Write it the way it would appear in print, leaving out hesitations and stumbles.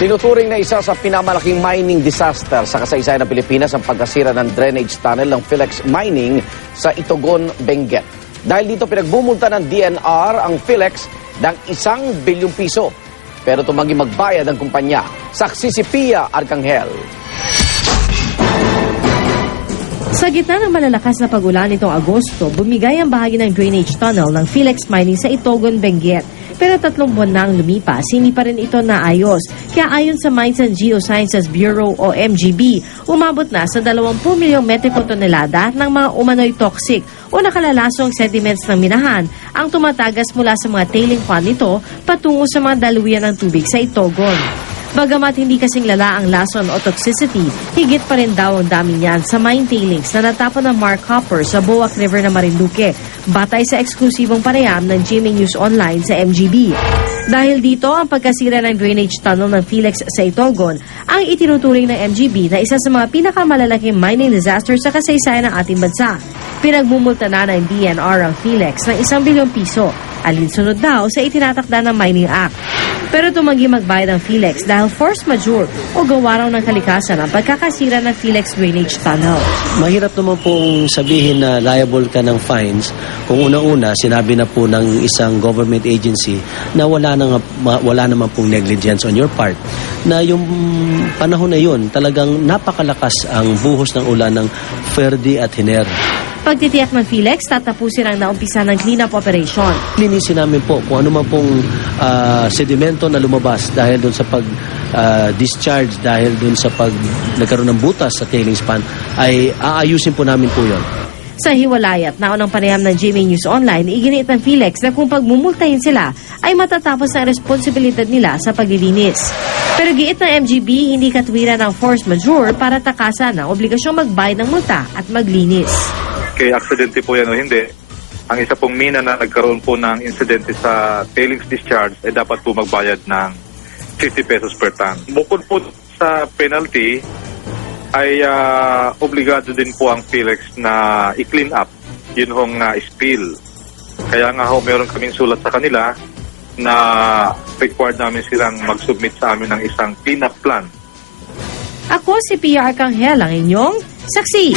Sinuturing na isa sa pinamalaking mining disaster sa kasaysayan ng Pilipinas ang pagkasira ng drainage tunnel ng Philex Mining sa Itogon, Benguet. Dahil dito pinagbumulta ng DNR ang Philex ng 1 bilyong piso. Pero tumanggi magbayad ang kumpanya. Saksi si Pia Arcangel. Sa gitna ng malalakas na pag-ulan nitong Agosto, bumigay ang bahagi ng drainage tunnel ng Philex Mining sa Itogon, Benguet. Pero 3 buwan na ang lumipas, hindi pa rin ito naayos. Kaya ayon sa Mines and Geosciences Bureau o MGB, umabot na sa 20 milyong metriko tonelada ng mga umano'y toxic o nakalalasong sediments ng minahan ang tumatagas mula sa mga tailing pond nito patungo sa mga daluyan ng tubig sa Itogon. Bagamat hindi kasing lala ang lason o toxicity, higit pa rin daw ang dami niyan sa mine tailings na natapon ng Mark Hopper sa Boac River na Marinduque, batay sa eksklusibong panayam ng GMA News Online sa MGB. Dahil dito, ang pagkasira ng drainage tunnel ng Philex sa Itogon ang itinuturing ng MGB na isa sa mga pinakamalalaking mining disaster sa kasaysayan ng ating bansa. Pinagmumulta na ng DNR ang Philex ng 1 bilyong piso, alinsunod daw sa itinatakda ng Mining Act. Pero tumanggi magbayad ang Philex dahil force majeure o gawa raw ng kalikasan ang pagkakasira ng Philex drainage tunnel. Mahirap naman pong sabihin na liable ka ng fines kung una-una sinabi na po ng isang government agency na wala naman pong negligence on your part. Na yung panahon na yun talagang napakalakas ang buhos ng ulan ng Ferdi at Hiner. Pagtitiyak ng Philex, tatapusin ang naumpisa ng cleanup operation. Linisin namin po kung ano man pong sedimento na lumabas dahil doon sa pag-discharge, dahil doon sa nagkaroon ng butas sa tailings pond, ay aayusin po namin po yun. Sa hiwalayat, naunang panayam ng GMA News Online, iginiit ng Philex na kung pagmumultahin sila, ay matatapos ang responsibilidad nila sa paglilinis. Pero giit ng MGB, hindi katwiran ng force majeure para takasan ang obligasyong magbayad ng multa at maglinis. Kay aksidente po yan o hindi, ang isa pong mina na nagkaroon po ng insidente sa tailings discharge ay dapat po magbayad ng 50 pesos per ton. Bukod po sa penalty, ay obligado din po ang Philex na i-clean up yun hong spill. Kaya nga ho, meron kaming sulat sa kanila na required namin silang mag-submit sa amin ng isang clean up plan. Ako si Pia Arcangel, ang inyong saksi.